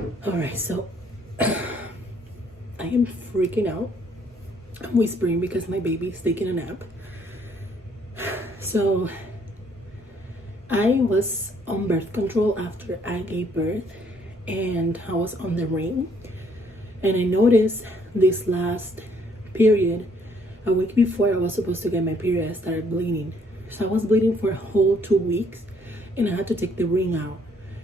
All right, so I am freaking out. I'm whispering because my baby's taking a nap. So I was on birth control after I gave birth, and I was on the ring. And I noticed this last period, a week before I was supposed to get my period, I started bleeding. So I was bleeding for a whole 2 weeks, and I had to take the ring out.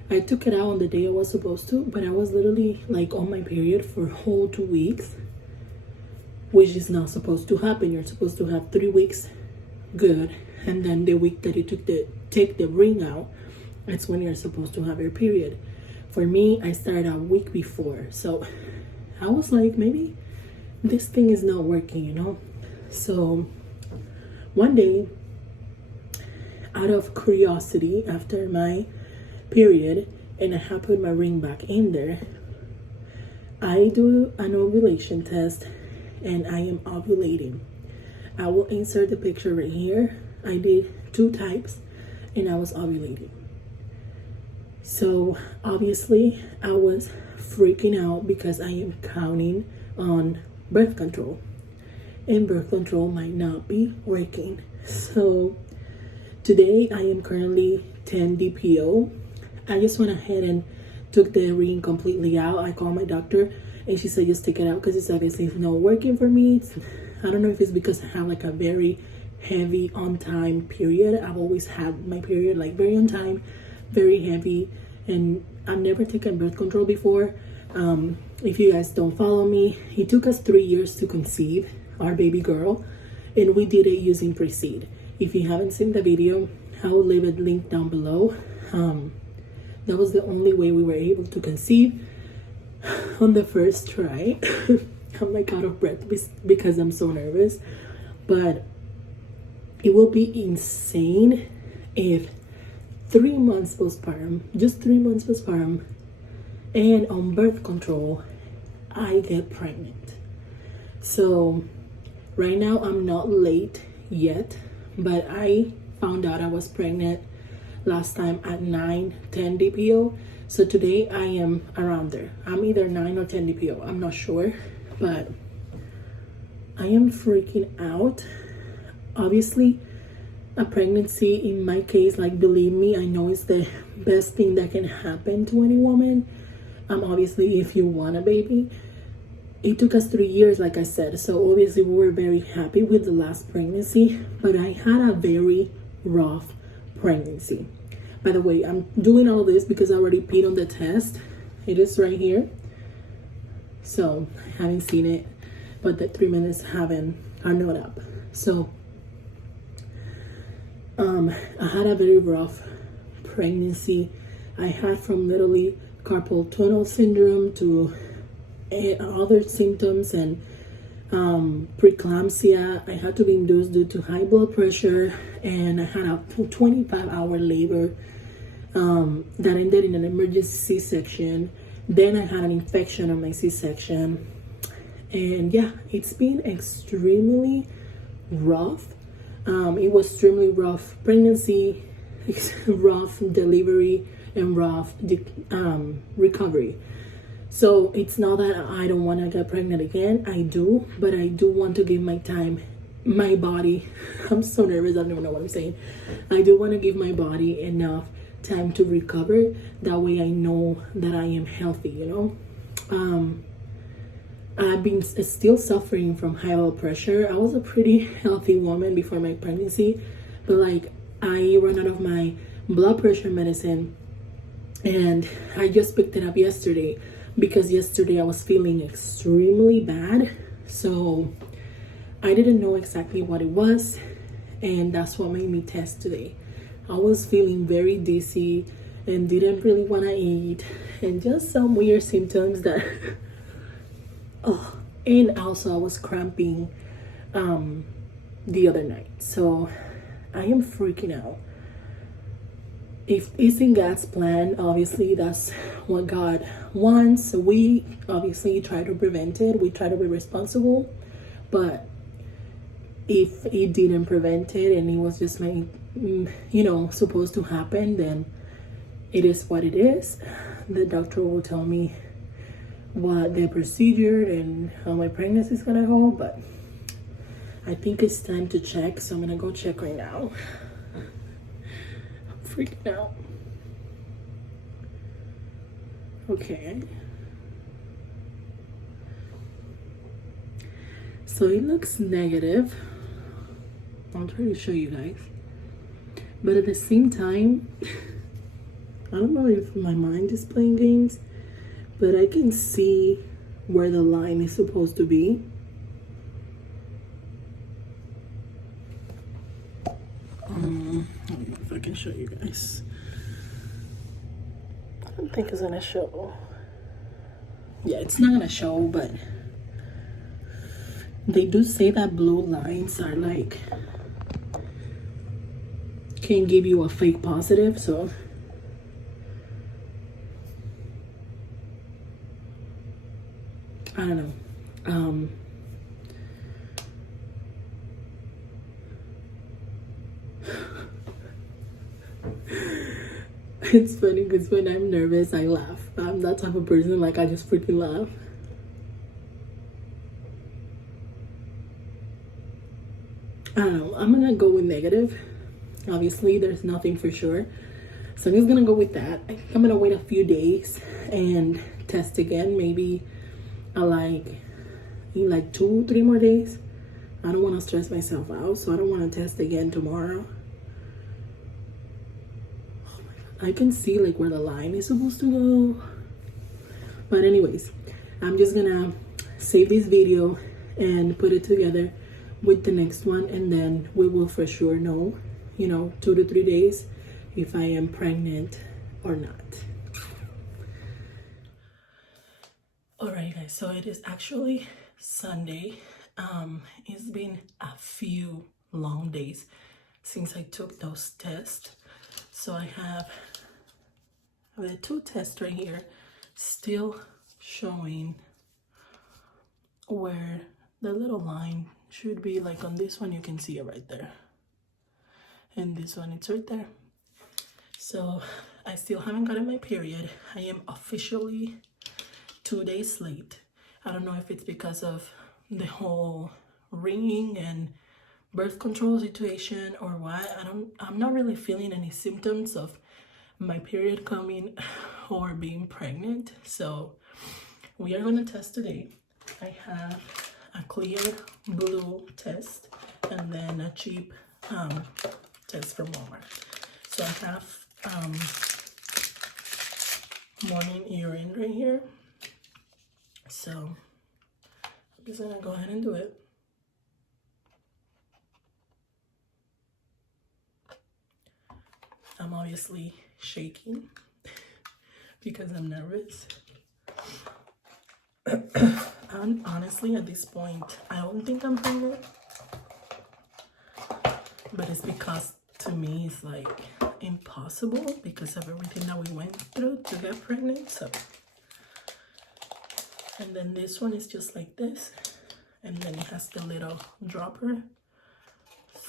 I took it out on the day I was supposed to, but I was literally like on my period for a whole 2 weeks, which is not supposed to happen. You're supposed to have 3 weeks good, and then the week that you take the ring out, it's when you're supposed to have your period. For me, I started a week before, so I was like, maybe this thing is not working. So one day, out of curiosity, after my period, and I have put my ring back in there, I do an ovulation test, and I am ovulating. I will insert the picture right here. I did 2 types, and I was ovulating. So obviously I was freaking out because I am counting on birth control, and birth control might not be working. So today I am currently 10 DPO. I just went ahead and took the ring completely out. I called my doctor, and she said just take it out because it's obviously not working for me. I don't know if it's because I have like a very heavy on time period. I've always had my period like very on time, very heavy, and I've never taken birth control before. If you guys don't follow me, it took us 3 years to conceive our baby girl, and we did it using Precede. If you haven't seen the video, I will leave a link down below. That was the only way we were able to conceive on the first try. I'm like out of breath because I'm so nervous, but it will be insane if 3 months postpartum, just 3 months postpartum, and on birth control, I get pregnant. So right now I'm not late yet, but I found out I was pregnant last time at 9-10 DPO. So today I am around there. I'm either 9 or 10 DPO. I'm not sure, but I am freaking out. Obviously, a pregnancy in my case, like, believe me, I know it's the best thing that can happen to any woman. Obviously, if you want a baby, it took us 3 years, like I said. So obviously we were very happy with the last pregnancy, but I had a very rough pregnancy. By the way, I'm doing all this because I already peed on the test. It is right here. So I haven't seen it, but the 3 minutes are not up. So I had a very rough pregnancy. I had from literally carpal tunnel syndrome to other symptoms, and preeclampsia. I had to be induced due to high blood pressure, and I had a 25-hour labor that ended in an emergency C-section. Then I had an infection on my C-section, and yeah, it's been extremely rough. It was extremely rough pregnancy, rough delivery, and rough recovery. So it's not that I don't want to get pregnant again. I do, but I do want to give my body, I'm so nervous, I don't even know what I'm saying. I do want to give my body enough time to recover. That way I know that I am healthy, I've been still suffering from high blood pressure. I was a pretty healthy woman before my pregnancy, but like I ran out of my blood pressure medicine, and I just picked it up yesterday because yesterday I was feeling extremely bad. So I didn't know exactly what it was, and that's what made me test today. I was feeling very dizzy and didn't really want to eat, and just some weird symptoms that and also I was cramping the other night. So I am freaking out. If it's in God's plan, obviously that's what God wants. We obviously try to prevent it. We try to be responsible. But if it didn't prevent it and it was just like, supposed to happen, then it is what it is. the doctor will tell me what the procedure and how my pregnancy is gonna go, but I think it's time to check, so I'm gonna go check right now. I'm freaking out. Okay. So it looks negative. I'll try to show you guys. But at the same time, I don't know if my mind is playing games, but I can see where the line is supposed to be. I don't know if I can show you guys. I don't think it's gonna show. Yeah, it's not gonna show, but they do say that blue lines are like, can give you a fake positive, so I don't know. It's funny because when I'm nervous, I laugh. I'm that type of person, like I just freaking laugh. I don't know. I'm gonna go with negative. Obviously, there's nothing for sure. So I'm just gonna go with that. I think I'm gonna wait a few days and test again. Maybe in like 2-3 more days. I don't want to stress myself out, so I don't want to test again tomorrow. Oh my God. I can see like where the line is supposed to go. But anyways, I'm just gonna save this video and put it together with the next one, and then we will for sure know, 2 to 3 days, if I am pregnant or not. Alright guys, so it is actually Sunday. It's been a few long days since I took those tests. So I have the 2 tests right here still showing where the little line should be. Like on this one, you can see it right there. And this one, it's right there. So I still haven't gotten my period. I am officially 2 days late. I don't know if it's because of the whole ringing and birth control situation or what. I'm not really feeling any symptoms of my period coming or being pregnant. So we are going to test today. I have a clear blue test and then a cheap test from Walmart. So I have morning urine right here. So I'm just gonna go ahead and do it. I'm obviously shaking because I'm nervous. And honestly, at this point, I don't think I'm pregnant. But it's because to me it's like impossible because of everything that we went through to get pregnant. So, and then this one is just like this, and then it has the little dropper.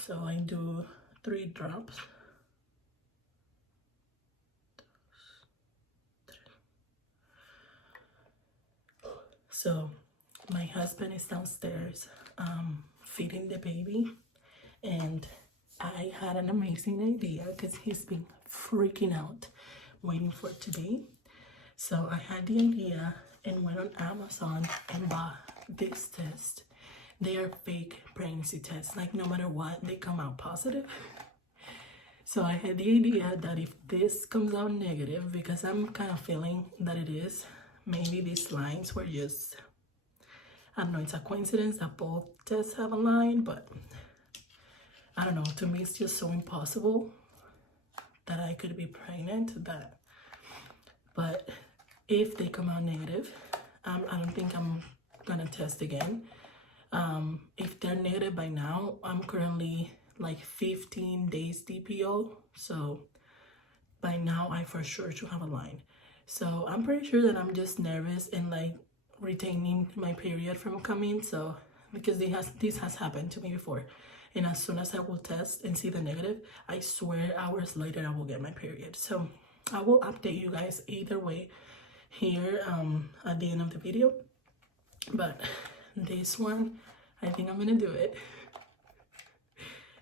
So I do 3 drops. So my husband is downstairs feeding the baby, and I had an amazing idea because he's been freaking out waiting for today. So I had the idea and went on Amazon and bought this test. They are fake pregnancy tests. Like no matter what, they come out positive. So I had the idea that if this comes out negative, because I'm kind of feeling that it is, maybe these lines were just, I don't know, it's a coincidence that both tests have a line, but I don't know, to me it's just so impossible that I could be pregnant. But if they come out negative, I don't think I'm gonna test again. If they're negative by now, I'm currently like 15 days DPO, so by now I for sure should have a line. So I'm pretty sure that I'm just nervous and like retaining my period from coming. So because this has happened to me before, and as soon as I will test and see the negative, I swear hours later I will get my period. So I will update you guys either way here at the end of the video. But this one, I think I'm gonna do it.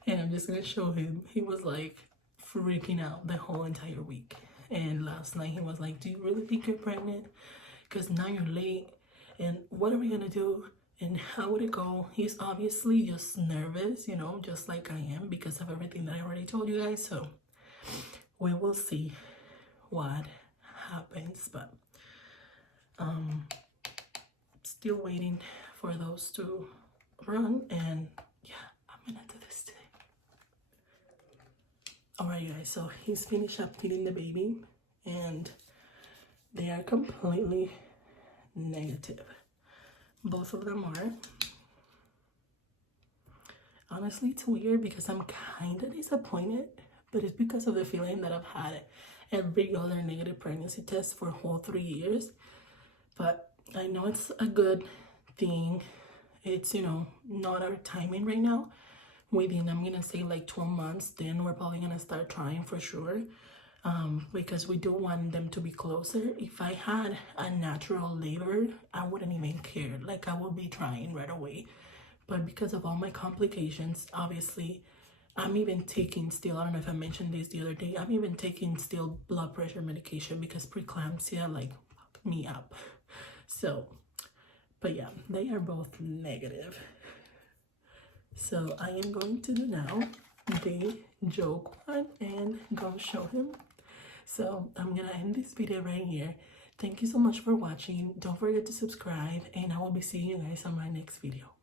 And I'm just gonna show him. He was like freaking out the whole entire week. And last night he was like, do you really think you're pregnant? Because now you're late. And what are we gonna do? And how would it go? He's obviously just nervous, you know, just like I am, because of everything that I already told you guys. So we will see what happens. But still waiting for those to run. And yeah, I'm gonna do this today. Alright guys, so he's finished up feeding the baby and they are completely negative. Both of them are. Honestly, it's weird because I'm kind of disappointed, but it's because of the feeling that I've had every other negative pregnancy test for a whole 3 years. But I know it's a good thing. It's, you know, not our timing right now. Within, I'm gonna say like 12 months, then we're probably gonna start trying for sure, because we do want them to be closer. If I had a natural labor, I wouldn't even care. Like, I would be trying right away. But because of all my complications, obviously, I'm even taking still, I don't know if I mentioned this the other day, I'm even taking still blood pressure medication because preeclampsia like fucked me up. So, but yeah, they are both negative. So I am going to do now the joke one and go show him. So I'm gonna end this video right here. Thank you so much for watching. Don't forget to subscribe and I will be seeing you guys on my next video.